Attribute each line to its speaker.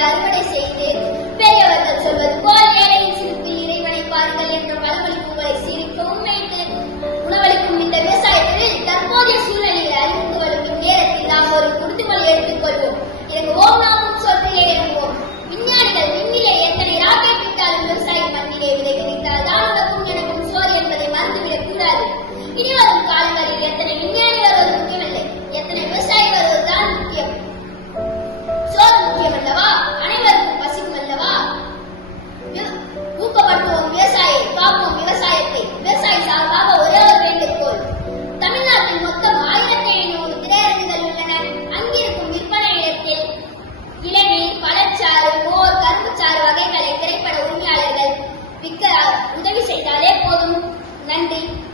Speaker 1: விதைத்து அறுவடை செய்து பெரியவர்கள் சொல்வது போல் ஏழையின் சிரிப்பு இறைவனை பாருங்கள் என்ற பழமொழி உங்களை சிரிக்க உண்மையிட்டு உணவளிக்கும் இந்த விவசாயத்தில் தற்போதைய சூழலில் அறிந்து வரும் இந்நேரத்தில் நாம் ஒரு உறுதிமொழி எடுத்துக்கொள்வோம் எனக்கு ஓம் நாமும் சொல்ற இறங்குவோம் விஞ்ஞானிகள் விண்ணிலே எத்தனை ராக்கெட் விட்டாலும் விவசாய மண்ணிலே விதை விதைத்தால் தான் உனக்கும் எனக்கும் சோறு என்பதை மறந்துவிடக் கூடாது. இனி வரும் காலங்களில் எத்தனை உதவி செய்தாலே போதும். நன்றி.